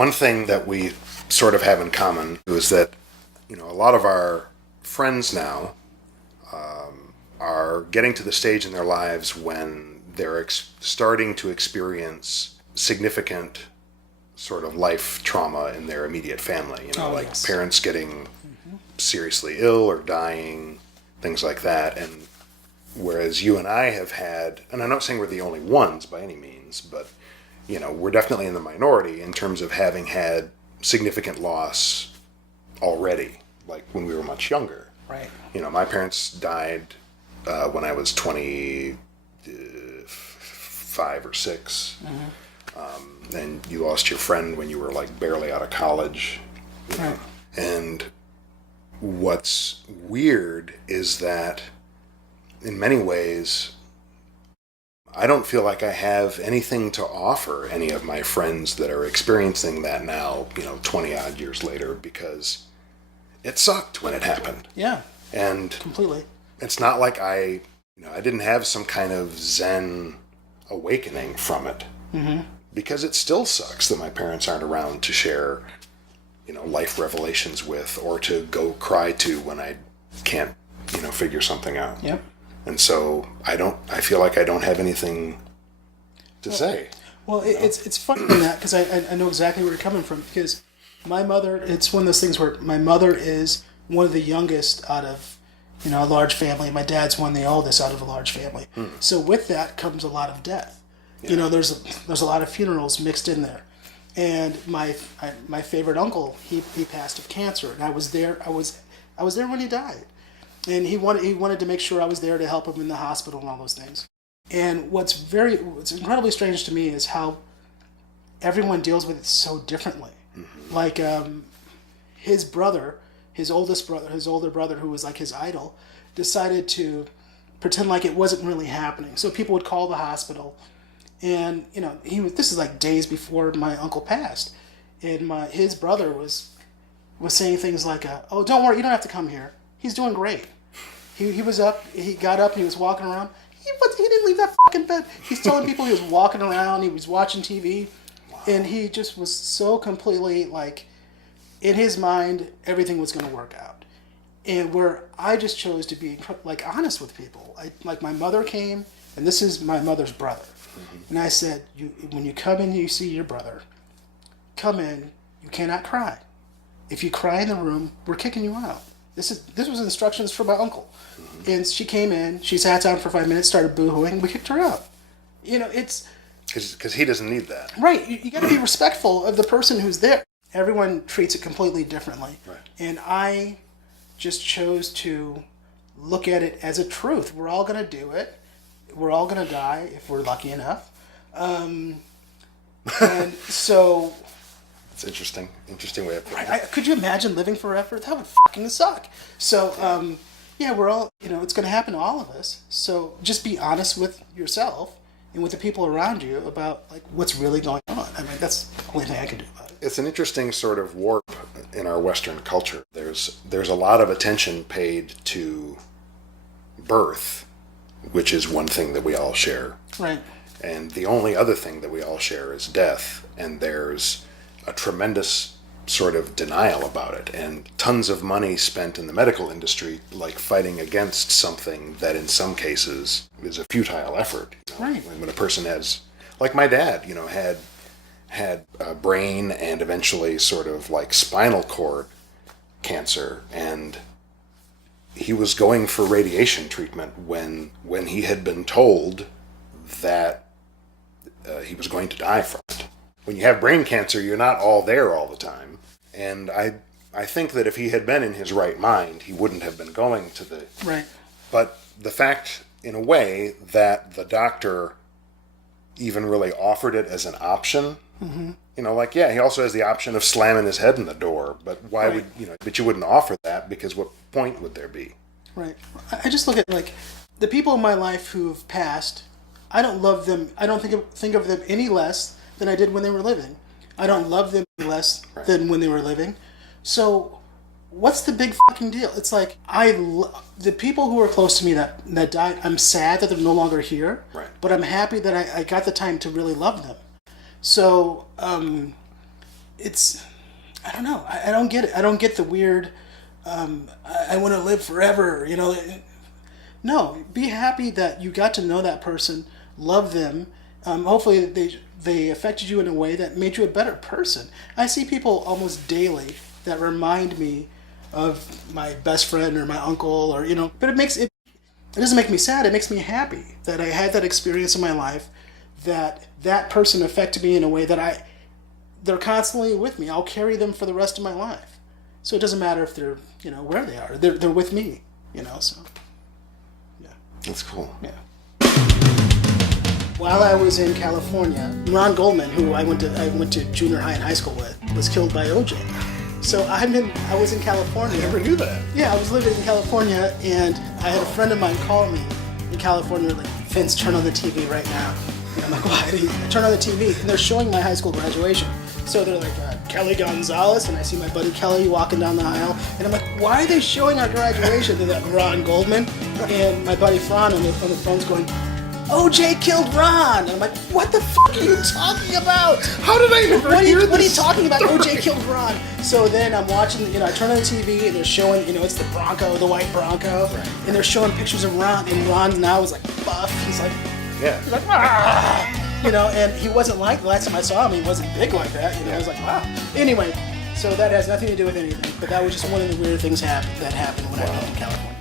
one thing that we sort of have in common is that, a lot of our friends now are getting to the stage in their lives when they're starting to experience significant sort of life trauma in their immediate family. Yes. Parents getting seriously ill or dying, things like that. And whereas you and I have had, and I'm not saying we're the only ones by any means, but we're definitely in the minority in terms of having had significant loss already, like when we were much younger. Right. My parents died when I was 25 or 6. And you lost your friend when you were like barely out of college. Right. And what's weird is that in many ways, I don't feel like I have anything to offer any of my friends that are experiencing that now, 20 odd years later, because it sucked when it happened. Yeah. And completely. It's not like I didn't have some kind of Zen awakening from it. Mm-hmm. Because it still sucks that my parents aren't around to share, life revelations with, or to go cry to when I can't, figure something out. Yep. And so I feel like I don't have anything to say. Well, it's funny in that, because I know exactly where you're coming from, because my mother, it's one of those things where my mother is one of the youngest out of, a large family. My dad's one of the oldest out of a large family. So with that comes a lot of death. Yeah. There's a lot of funerals mixed in there. And my favorite uncle, he passed of cancer, and I was there. I was there when he died. And he wanted to make sure I was there to help him in the hospital and all those things. And what's incredibly strange to me is how everyone deals with it so differently. Mm-hmm. Like his older brother, who was like his idol, decided to pretend like it wasn't really happening. So people would call the hospital, and this is like days before my uncle passed, and his brother was saying things like, "Oh, don't worry, you don't have to come here. He's doing great." He was up. He got up and he was walking around. He didn't leave that fucking bed. He's telling people he was walking around. He was watching TV, wow. And he just was so completely like, in his mind, everything was going to work out. And where I just chose to be like honest with people. Like my mother came, and this is my mother's brother. Mm-hmm. And I said, when you come in and you see your brother, come in, you cannot cry. If you cry in the room, we're kicking you out. This was instructions from my uncle. Mm-hmm. And she came in, she sat down for 5 minutes, started boo-hooing, we kicked her out. It's... Because he doesn't need that. Right. You got to be respectful of the person who's there. Everyone treats it completely differently. Right. And I just chose to look at it as a truth. We're all going to do it. We're all going to die if we're lucky enough. And so... It's interesting way of putting it. Could you imagine living forever? That would fucking suck. So, we're all, it's going to happen to all of us. So just be honest with yourself and with the people around you about like what's really going on. I mean, that's the only thing I can do about it. It's an interesting sort of warp in our Western culture. There's a lot of attention paid to birth, which is one thing that we all share. Right. And the only other thing that we all share is death. And there's a tremendous sort of denial about it, and tons of money spent in the medical industry like fighting against something that in some cases is a futile effort. Right. When a person has, like my dad, had brain and eventually sort of like spinal cord cancer, and he was going for radiation treatment when he had been told that he was going to die from it. When you have brain cancer, you're not all there all the time. And I think that if he had been in his right mind, he wouldn't have been going to the... Right. But the fact, in a way, that the doctor even really offered it as an option, mm-hmm. He also has the option of slamming his head in the door, but why right. But you wouldn't offer that, because what point would there be? Right. I just look at, like, the people in my life who have passed, I don't love them, I don't think of them any less than I did when they were living. I don't love them less right. than when they were living. So what's the big fucking deal? It's like the people who are close to me that died, I'm sad that they're no longer here, right. but I'm happy that I got the time to really love them. So it's, I don't know. I don't get it. I don't get the weird, I want to live forever, you know. No, be happy that you got to know that person, love them. Hopefully they affected you in a way that made you a better person. I see people almost daily that remind me of my best friend or my uncle, or, you know, but it doesn't make me sad. It makes me happy that I had that experience in my life, that person affected me in a way that they're constantly with me. I'll carry them for the rest of my life. So it doesn't matter if they're, you know, where they are. They're with me, you know, so, yeah. That's cool. Yeah. While I was in California, Ron Goldman, who I went to junior high and high school with, was killed by OJ. So I was in California. I never knew that. Yeah, I was living in California, and I had a friend of mine call me in California, like, Vince, turn on the TV right now. And I'm like, why? I turn on the TV, and they're showing my high school graduation. So they're like, Kelly Gonzalez, and I see my buddy Kelly walking down the aisle, and I'm like, why are they showing our graduation? They're like, Ron Goldman, and my buddy Fran on the phone's going, OJ killed Ron! And I'm like, what the fuck are you talking about? How did I never hear this? What are you talking about? OJ killed Ron. So then I'm watching, you know, I turn on the TV and they're showing, you know, it's the Bronco, the white Bronco. Right. And they're showing pictures of Ron, and Ron now is like buff. He's like, ah! You know, and he wasn't like, the last time I saw him, he wasn't big like that. You know, I was like, wow. Anyway, so that has nothing to do with anything, but that was just one of the weird things that happened when I lived in California.